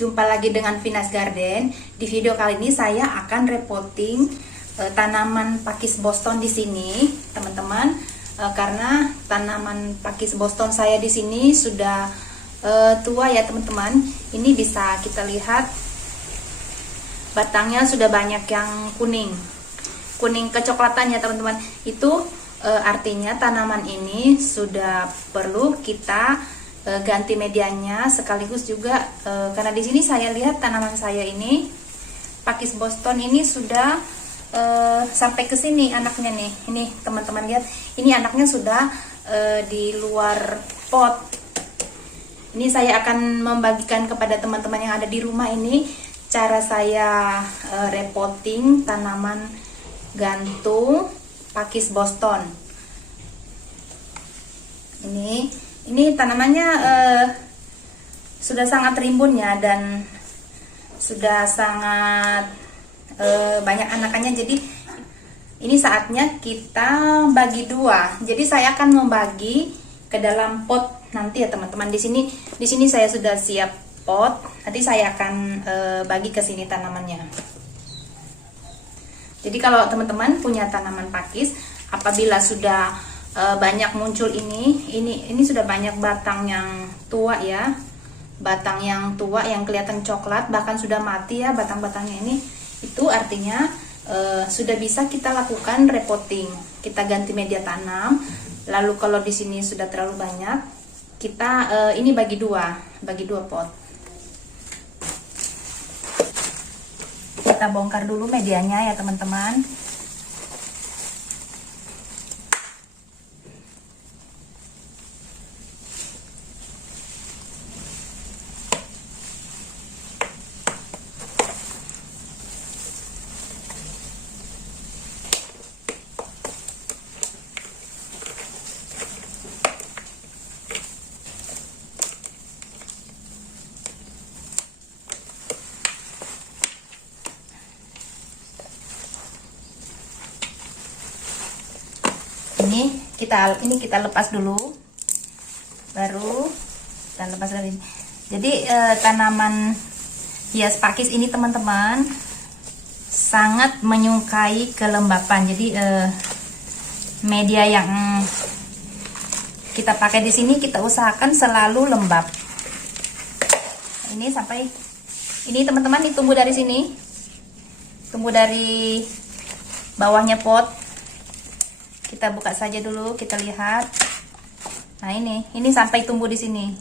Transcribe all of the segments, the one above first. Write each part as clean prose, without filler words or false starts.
Jumpa lagi dengan Vina's Garden. Di video kali ini saya akan repotting tanaman pakis Boston di sini, teman-teman. Karena tanaman pakis Boston saya di sini sudah tua ya, teman-teman. Ini bisa kita lihat batangnya sudah banyak yang kuning kecoklatan ya, teman-teman. Itu artinya tanaman ini sudah perlu kita ganti medianya, sekaligus juga karena di sini saya lihat tanaman saya ini pakis Boston ini sudah sampai ke sini anaknya nih. Ini teman-teman lihat, ini anaknya sudah di luar pot. Ini saya akan membagikan kepada teman-teman yang ada di rumah ini cara saya repotting tanaman gantung pakis Boston. Ini tanamannya sudah sangat rimbun ya, dan sudah sangat banyak anakannya. Jadi ini saatnya kita bagi dua. Jadi saya akan membagi ke dalam pot nanti ya, teman-teman. Di sini saya sudah siap pot. Nanti saya akan bagi ke sini tanamannya. Jadi kalau teman-teman punya tanaman pakis, apabila sudah banyak muncul ini sudah banyak batang yang tua ya, batang yang tua yang kelihatan coklat, bahkan sudah mati ya batang-batangnya ini. Itu artinya sudah bisa kita lakukan repotting, kita ganti media tanam. Lalu kalau di sini sudah terlalu banyak, kita ini bagi dua pot. Kita bongkar dulu medianya ya, teman-teman. Ini kita lepas dulu, baru kita lepas dari. Jadi tanaman hias pakis ini, teman-teman, sangat menyukai kelembapan. Jadi media yang kita pakai di sini kita usahakan selalu lembab. Ini sampai ini, teman-teman, ditumbuh dari sini, tumbuh dari bawahnya pot. Kita buka saja dulu, kita lihat. Nah, ini sampai tumbuh di sini.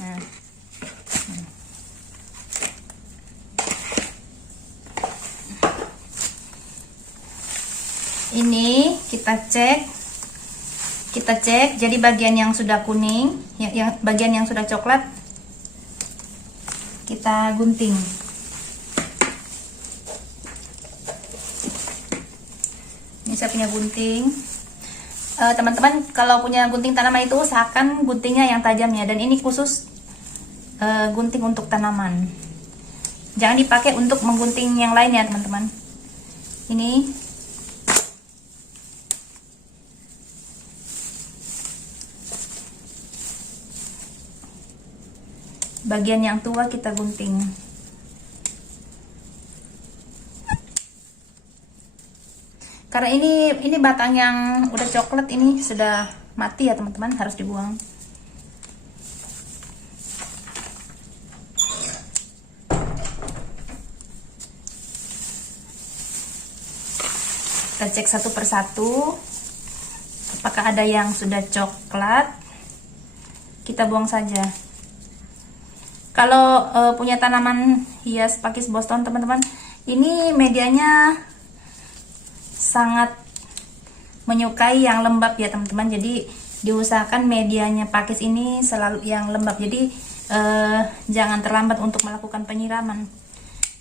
Nah. Ini kita cek. Jadi bagian yang sudah kuning, yang bagian yang sudah coklat kita gunting. Ini saya punya gunting. Teman-teman, kalau punya gunting tanaman itu usahakan guntingnya yang tajam ya, dan ini khusus gunting untuk tanaman. Jangan dipakai untuk menggunting yang lain ya, teman-teman. Ini bagian yang tua kita gunting. Karena ini batang yang udah coklat ini sudah mati ya, teman-teman, harus dibuang. Kita cek satu persatu apakah ada yang sudah coklat, kita buang saja. Kalau punya tanaman hias pakis Boston, teman-teman, ini medianya sangat menyukai yang lembab ya, teman-teman. Jadi diusahakan medianya pakis ini selalu yang lembab. Jadi jangan terlambat untuk melakukan penyiraman.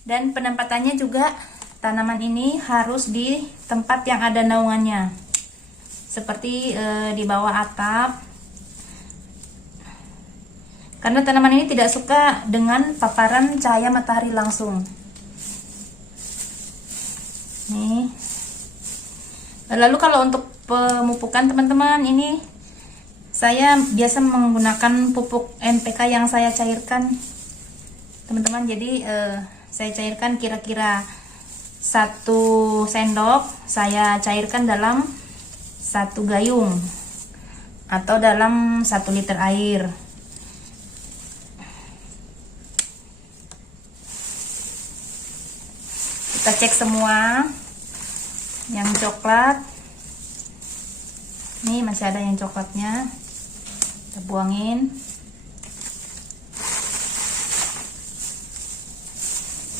Dan penempatannya juga, tanaman ini harus di tempat yang ada naungannya, seperti di bawah atap. Karena tanaman ini tidak suka dengan paparan cahaya matahari langsung. Nih. Lalu kalau untuk pemupukan, teman-teman, ini Saya biasa menggunakan pupuk NPK yang saya cairkan, teman-teman. Jadi saya cairkan kira-kira 1 sendok, saya cairkan dalam 1 gayung atau dalam 1 liter air. Kita cek semua. Yang coklat, ini masih ada yang coklatnya, kita buangin.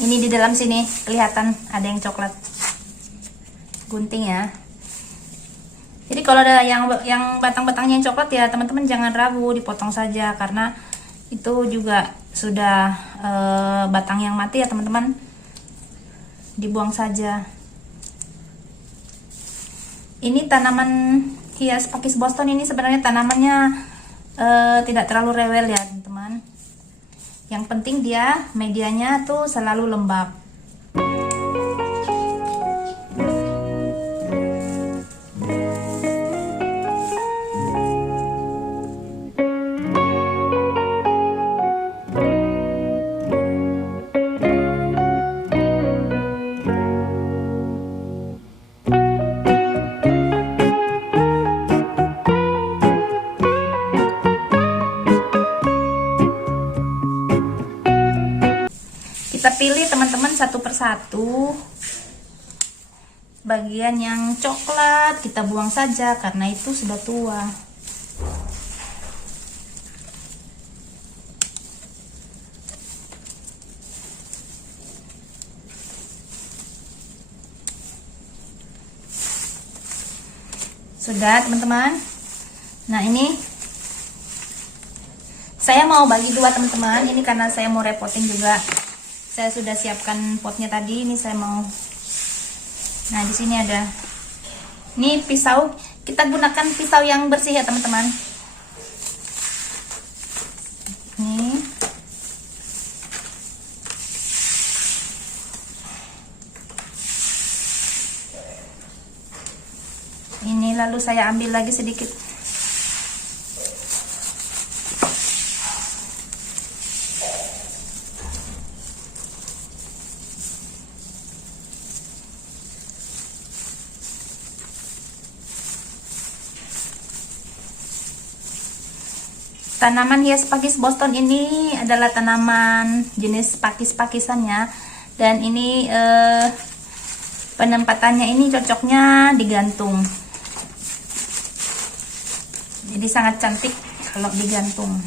Ini di dalam sini kelihatan ada yang coklat gunting ya. Jadi kalau ada yang batang-batangnya yang coklat ya teman-teman jangan ragu, dipotong saja, karena itu juga sudah batang yang mati ya teman-teman, dibuang saja. Ini tanaman hias pakis Boston ini sebenarnya tanamannya tidak terlalu rewel ya teman-teman. Yang penting dia medianya tuh selalu lembab. Kita pilih teman-teman satu persatu. Bagian yang coklat kita buang saja karena itu sudah tua. Sudah teman-teman. Nah ini saya mau bagi 2 teman-teman. Ini karena saya mau repoting juga. Saya sudah siapkan potnya tadi. Ini saya mau. Nah di sini ada. Ini pisau. Kita gunakan pisau yang bersih ya teman-teman. Nih. Ini lalu saya ambil lagi sedikit. Tanaman hias pakis Boston ini adalah tanaman jenis pakis-pakisannya, dan ini penempatannya ini cocoknya digantung. Jadi sangat cantik kalau digantung.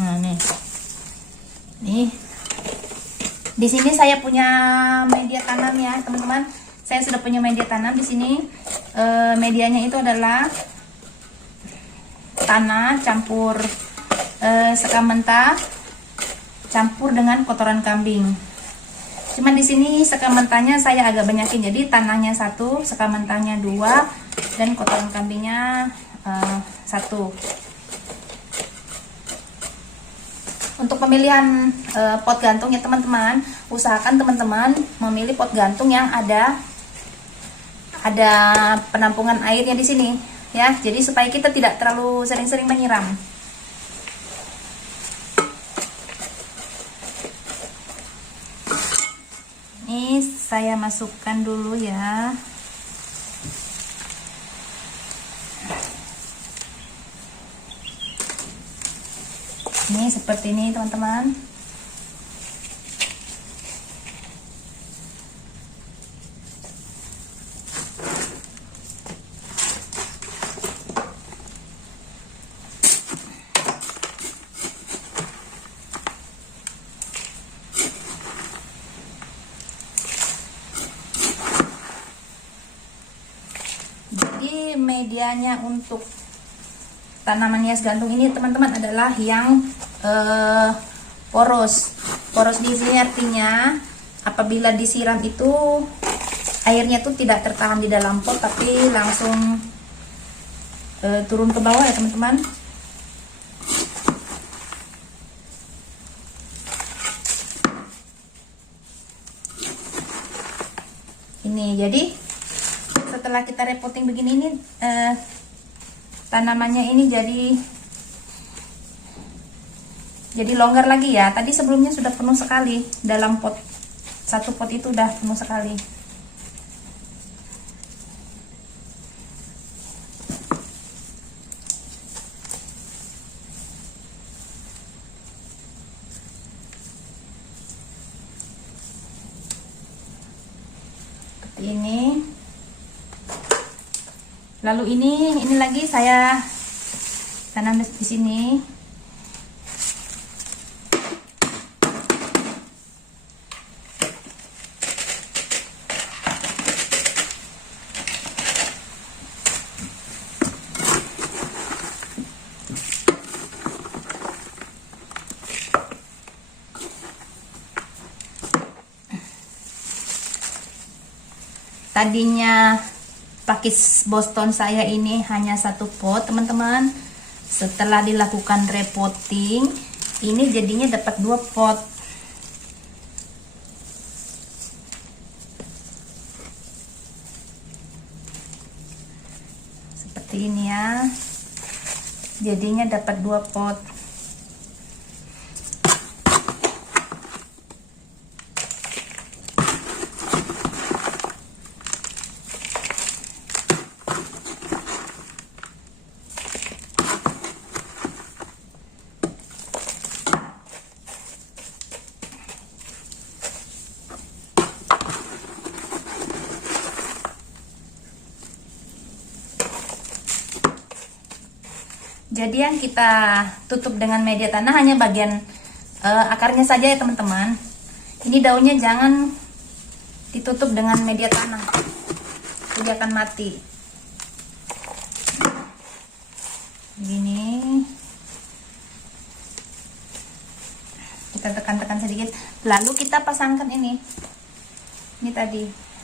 Nah nih, di sini saya punya media tanam ya teman-teman. Saya sudah punya media tanam di sini. Medianya itu adalah tanah campur sekam mentah campur dengan kotoran kambing. Cuman di sini sekam mentahnya saya agak banyakin, jadi tanahnya 1, sekam mentahnya 2, dan kotoran kambingnya 1. Untuk pemilihan pot gantung ya teman-teman, usahakan teman-teman memilih pot gantung yang ada penampungan airnya di sini. Ya, jadi supaya kita tidak terlalu sering-sering menyiram. Ini saya masukkan dulu ya. Ini seperti ini teman-teman. Jadi medianya untuk tanaman hias gantung ini teman-teman adalah yang poros. Poros di sini artinya apabila disiram itu airnya tuh tidak tertahan di dalam pot, tapi langsung turun ke bawah ya teman-teman. Ini jadi setelah kita repotting begini, ini tanamannya ini jadi longgar lagi ya. Tadi sebelumnya sudah penuh sekali, dalam pot, satu pot itu udah penuh sekali. Seperti ini. Lalu ini lagi saya tanam di sini. Tadinya pakis Boston saya ini hanya satu pot, teman-teman. Setelah dilakukan repotting, ini jadinya dapat 2 pot. Seperti ini ya. Jadinya dapat 2 pot. Jadi yang kita tutup dengan media tanah hanya bagian akarnya saja ya teman-teman. Ini daunnya jangan ditutup dengan media tanah, dia akan mati. Gini, kita tekan-tekan sedikit, lalu kita pasangkan ini tadi.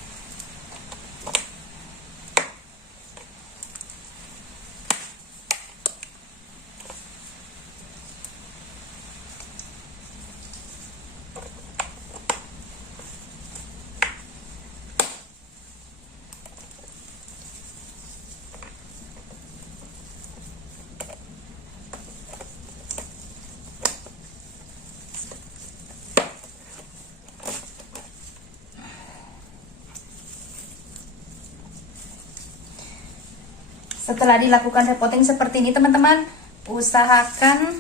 Setelah dilakukan repotting seperti ini teman-teman, usahakan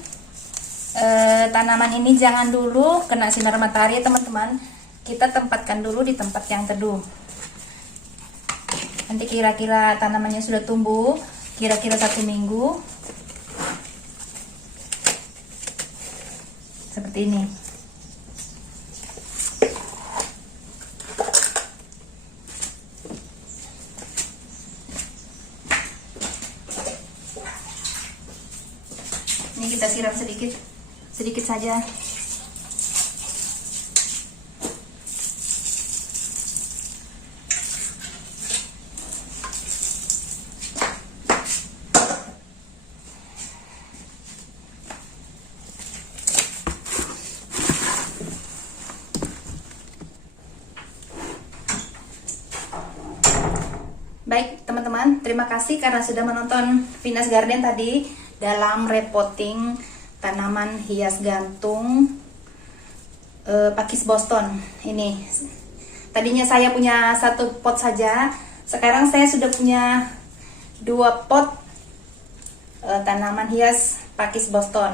tanaman ini jangan dulu kena sinar matahari ya teman-teman. Kita tempatkan dulu di tempat yang teduh. Nanti kira-kira tanamannya sudah tumbuh kira-kira 1 minggu seperti ini. Ini kita siram sedikit saja. Baik teman-teman, terima kasih karena sudah menonton Venus Garden tadi dalam repotting tanaman hias gantung pakis Boston ini. Tadinya saya punya 1 pot saja, sekarang saya sudah punya 2 pot tanaman hias pakis Boston.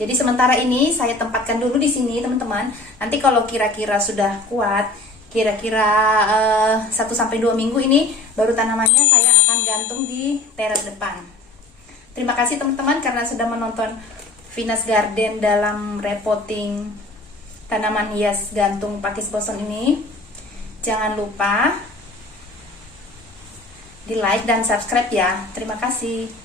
Jadi sementara ini saya tempatkan dulu di sini teman-teman. Nanti kalau kira-kira sudah kuat, kira-kira 1-2 minggu ini baru tanamannya saya akan gantung di teras depan. Terima kasih teman-teman karena sudah menonton Venus Garden dalam repotting tanaman hias gantung pakis Boston ini. Jangan lupa di like dan subscribe ya. Terima kasih.